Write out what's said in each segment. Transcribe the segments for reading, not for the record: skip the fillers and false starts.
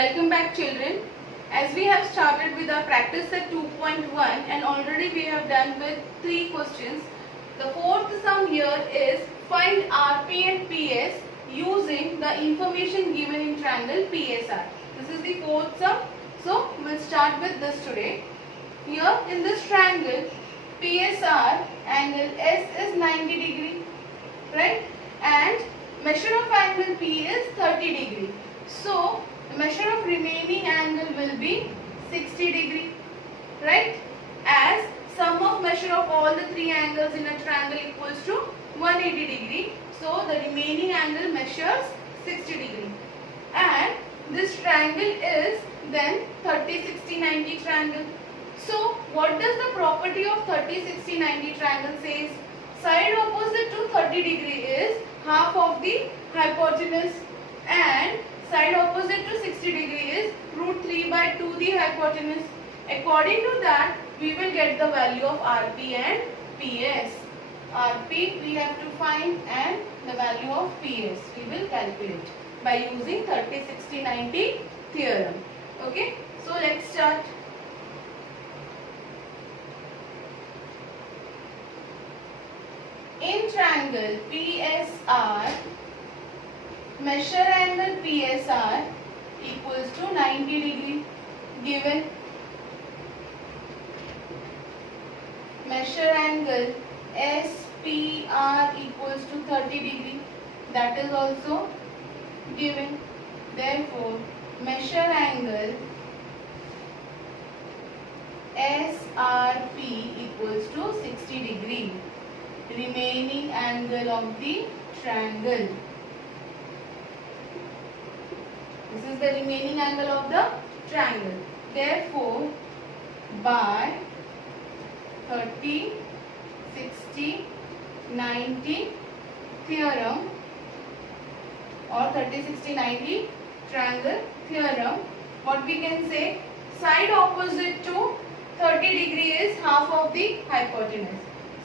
Welcome back children. As we have started with our practice set 2.1 and already we have done with 3 questions. The fourth sum here is find RP and PS using the information given in triangle PSR. This is the fourth sum. So we'll start with this today. Here in this triangle PSR angle S is 90 degree, right? And measure of angle P is 30 degree. So the measure of remaining angle will be 60 degree, right? As sum of measure of all the 3 angles in a triangle equals to 180 degree. So the remaining angle measures 60 degree. And this triangle is then 30, 60, 90 triangle. So what does the property of 30, 60, 90 triangle says? Side opposite to 30 degree is half of the hypotenuse and side opposite to 60 degree is root 3 by 2 the hypotenuse. According to that, we will get the value of RP and PS. RP we have to find and the value of PS we will calculate by using 30, 60, 90 theorem. Okay, so let's start. In triangle PSR, measure angle PSR equals to 90 degree given. Measure angle SPR equals to 30 degree, that is also given. Therefore, measure angle SRP equals to 60 degree. Remaining angle of the triangle. This is the remaining angle of the triangle. Therefore, by 30, 60, 90 theorem or 30, 60, 90 triangle theorem, what we can say? Side opposite to 30 degree is half of the hypotenuse.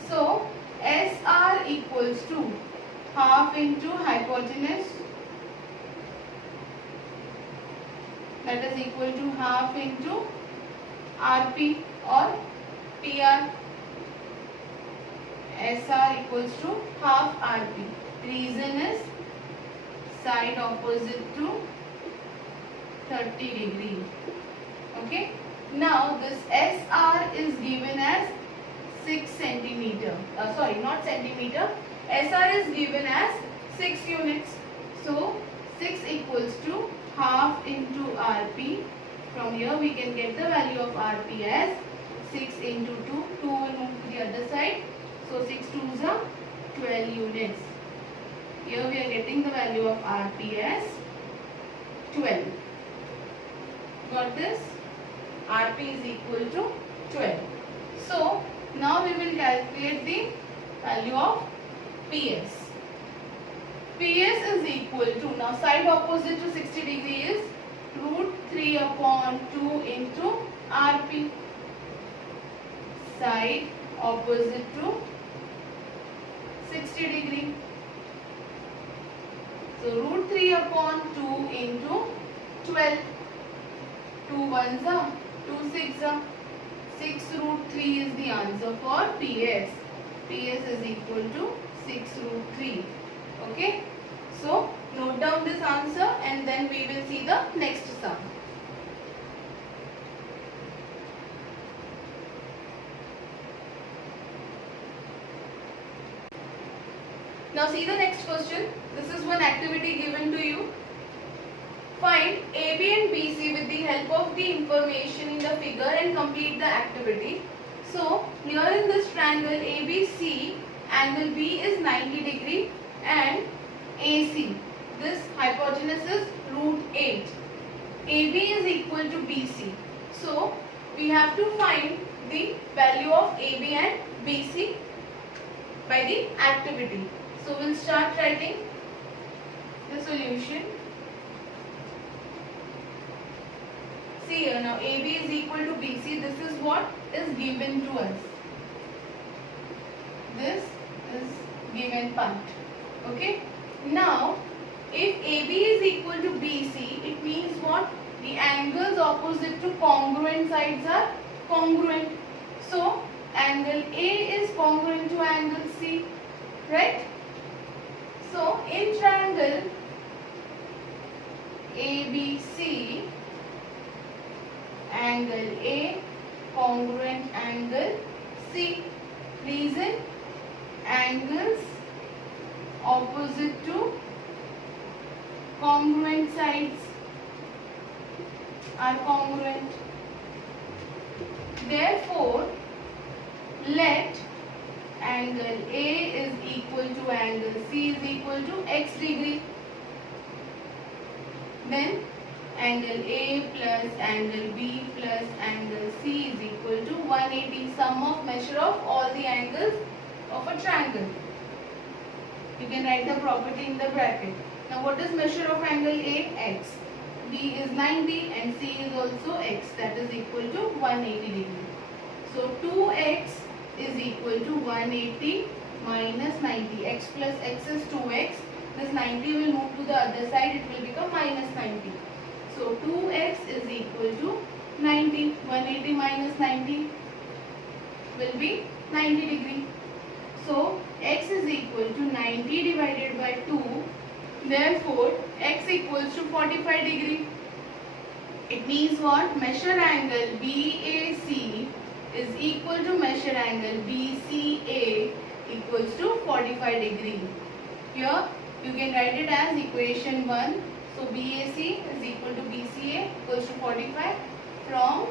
So, SR equals to half into hypotenuse, that is equal to half into RP or PR. SR equals to half RP. Reason is side opposite to 30 degree. Okay. Now this SR is given as 6 centimeter. Sorry, not centimeter. SR is given as 6 units. So 6 equals to half into RP. From here we can get the value of RP as 6 into 2. 2 will move to the other side. So 6 2s are 12 units. Here we are getting the value of RP as 12. Got this? RP is equal to 12. So now we will calculate the value of PS. PS is equal to, now side opposite to 60 degree is root 3 upon 2 into RP. Side opposite to 60 degree. So root 3 upon 2 into 12. 2 ones are 2 6 are. 6 root 3 is the answer for PS. PS is equal to 6 root 3. Okay. So, note down this answer and then we will see the next sum. Now see the next question. This is one activity given to you. Find AB and BC with the help of the information in the figure and complete the activity. So, here in this triangle ABC, angle B is 90 degree and AC, this hypotenuse is root 8. AB is equal to BC. So, we have to find the value of AB and BC by the activity. So, we'll start writing the solution. See here now AB is equal to BC. This is what is given to us. This is given part. Okay. Now if AB is equal to BC, it means what? the angles opposite to congruent sides are congruent. So angle A is congruent to angle C, right? So in triangle ABC, angle A congruent angle C. Reason, angles opposite to congruent sides are congruent. Therefore, let angle A is equal to angle C is equal to x degree. Then angle A plus angle B plus angle C is equal to 180, sum of measure of all the angles of a triangle. You can write the property in the bracket. Now what is measure of angle A? X. B is 90 and C is also x, that is equal to 180 degree. So 2x is equal to 180 minus 90. X plus x is 2x. This 90 will move to the other side, it will become minus 90. So 2x is equal to 90. 180 minus 90 will be 90 degree. So x is equal to 90 divided by 2. Therefore x equals to 45 degree. It means what? Measure angle BAC is equal to measure angle BCA equals to 45 degree. Here you can write it as equation 1. So BAC is equal to BCA equals to 45 from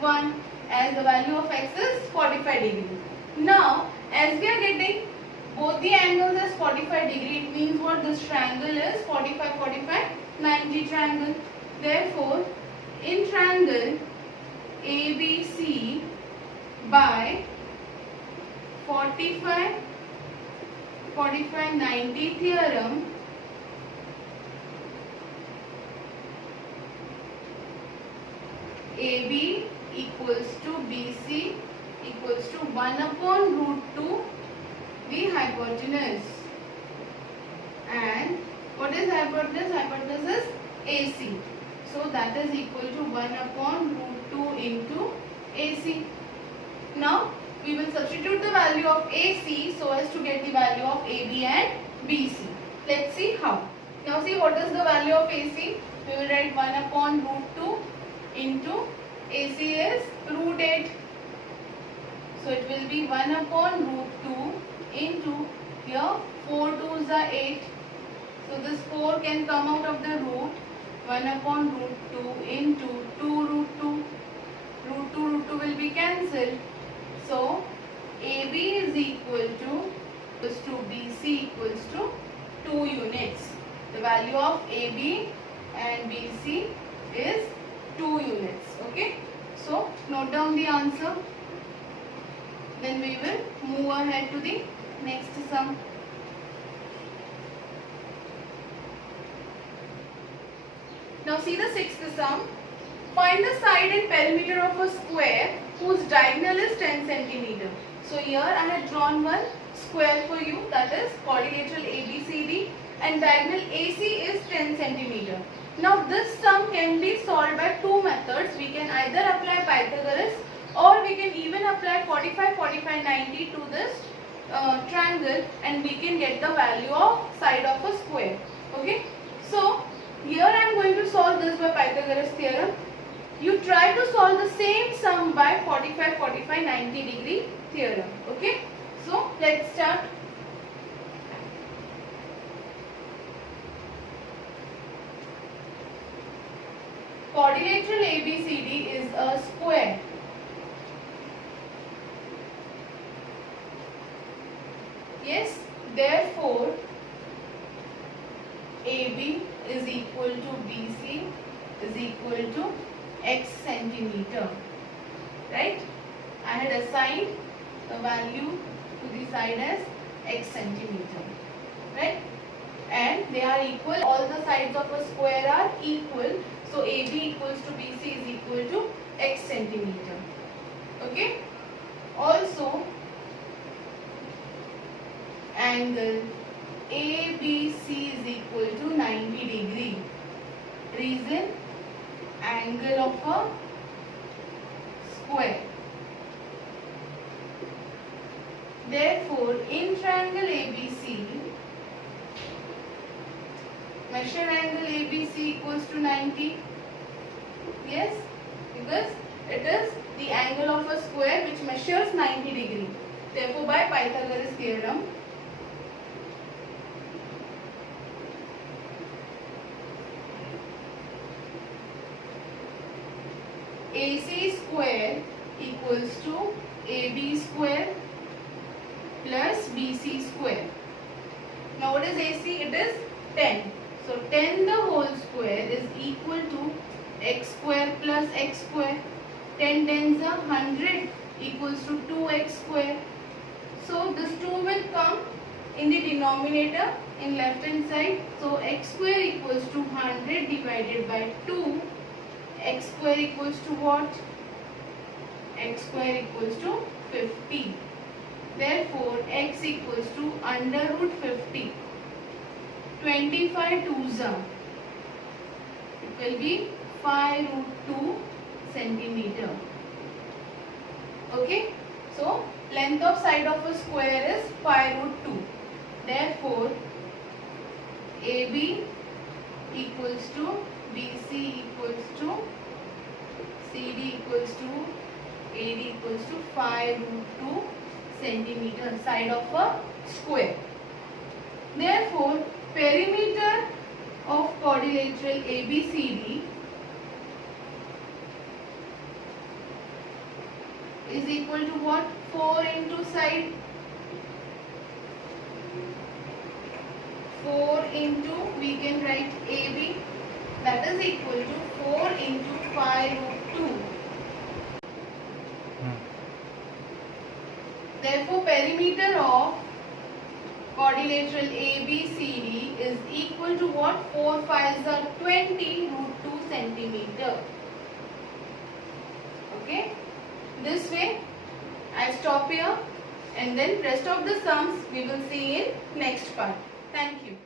1, as the value of x is 45 degree. Now as we are getting both the angles as 45 degree, it means what? This triangle is 45, 45, 90 triangle. Therefore, in triangle ABC by 45, 45, 90 theorem, AB equals to BC equals to 1 upon root 2 the hypotenuse. And what is hypotenuse? Hypotenuse is AC. So that is equal to 1 upon root 2 into AC. Now we will substitute the value of AC so as to get the value of AB and BC. Let's see how. Now see what is the value of AC. We will write 1 upon root 2 into AC is root 8. So it will be 1 upon root 2 into here 4 2s are 8. So this 4 can come out of the root. 1 upon root 2 into 2 root 2. Root 2 will be cancelled. So AB is equal to BC equals to 2 units. The value of AB and BC is 2 units. Okay. So note down the answer. Then we will move ahead to the next sum. Now see the sixth sum. Find the side and perimeter of a square whose diagonal is 10 cm. So here I had drawn one square for you, that is quadrilateral ABCD, and diagonal AC is 10 cm. Now this sum can be solved by two methods. We can either apply Pythagoras or we can even apply 45, 45, 90 to this triangle and we can get the value of side of a square. Okay. So here I am going to solve this by Pythagoras theorem. You try to solve the same sum by 45, 45, 90 degree theorem. Okay. So let's start. Quadrilateral ABCD is a square. Yes, therefore AB is equal to BC is equal to x centimeter. Right? I had assigned the value to the side as x centimeter. Right? And they are equal. All the sides of a square are equal. So AB equals to BC is equal to x centimeter. Okay? Also, angle ABC is equal to 90 degree. Reason, angle of a square. Therefore, in triangle ABC, measure angle ABC equals to 90. Yes, because it is the angle of a square which measures 90 degree. Therefore, by Pythagoras theorem, AC square equals to AB square plus BC square. Now what is AC? It is 10. So 10 the whole square is equal to x square plus x square. 10 tens are 100 equals to 2x square. So this 2 will come in the denominator in left hand side. So x square equals to 100 divided by 2. X square equals to what? X square equals to 50. Therefore, x equals to under root 50. 25 twos are. It will be 5 root 2 centimeter. Okay. So, length of side of a square is 5 root 2. Therefore, AB equals to BC equals to CD equals to AD equals to 5 root 2 centimeter side of a square. Therefore, perimeter of quadrilateral ABCD is equal to what? 4 into side. 4 into, we can write AB, that is equal to 4 into 5 root 2. Therefore, perimeter of quadrilateral ABCD is equal to what? 4 5s are 20 root 2 centimeter. Okay. This way, I stop here, and then rest of the sums we will see in next part. Thank you.